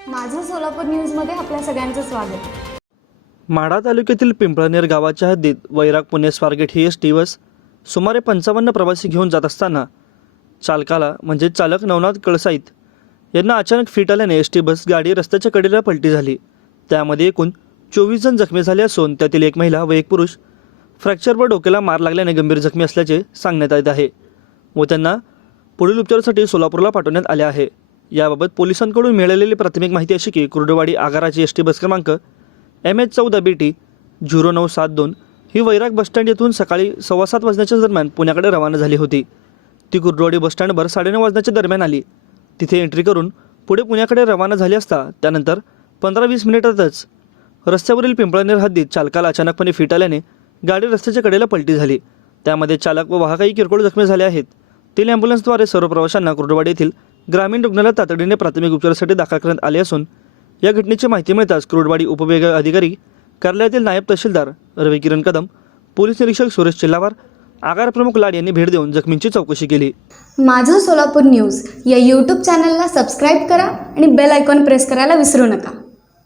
सोलापूर न्यूजमध्ये आपल्या सगळ्यांचं स्वागत. माढा तालुक्यातील पिंपळनेर गावाच्या हद्दीत वैराग पुणे स्वारगेट ही एस टी बस सुमारे पंचावन्न प्रवासी घेऊन जात असताना चालकाला म्हणजे चालक नवनाथ कळसाईत यांना अचानक फिट आल्याने एस टी बस गाडी रस्त्याच्या कडेला पलटी झाली. त्यामध्ये एकूण चोवीस जण जखमी झाले असून त्यातील एक महिला व एक पुरुष फ्रॅक्चर व डोक्याला मार लागल्याने गंभीर जखमी असल्याचे सांगण्यात येत आहे व त्यांना पुढील उपचारासाठी सोलापूरला पाठवण्यात आले आहे. याबाबत पोलिसांकडून मिळालेली प्राथमिक माहिती अशी की कुर्डवाडी आगाराची एस टी बस क्रमांक एम एच चौदा बी टी झिरो नऊ सात दोन ही वैराग बसस्टँड येथून सकाळी सव्वा सात वाजण्याच्या दरम्यान पुण्याकडे रवाना झाली होती. ती कुर्डवाडी बसस्टँडवर साडेनऊ वाजण्याच्या दरम्यान आली. तिथे एंट्री करून पुढे पुण्याकडे रवाना झाली असता त्यानंतर पंधरा वीस मिनिटातच रस्त्यावरील पिंपळनेर हद्दीत चालकाला अचानकपणे फिट आल्याने गाडी रस्त्याच्या कडेला पलटी झाली. त्यामध्ये चालक व वाहकही किरकोळ जखमी झाले आहेत. तेल ॲम्ब्युलन्सद्वारे सर्व प्रवाशांना कुर्डवाडी येथील ग्रामीण रुग्णालयात तातडीने प्राथमिक उपचारासाठी दाखल करण्यात आले असून या घटनेची माहिती मिळताच क्रोडवाडी उपविभागीय अधिकारी कार्यालयातील नायब तहसीलदार रवी किरण कदम पोलीस निरीक्षक सुरेश चिल्लावार आगार प्रमुख लाड यांनी भेट देऊन जखमींची चौकशी केली. माझं सोलापूर न्यूज या यूट्यूब चॅनलला सबस्क्राईब करा आणि बेल आयकॉन प्रेस करायला विसरू नका.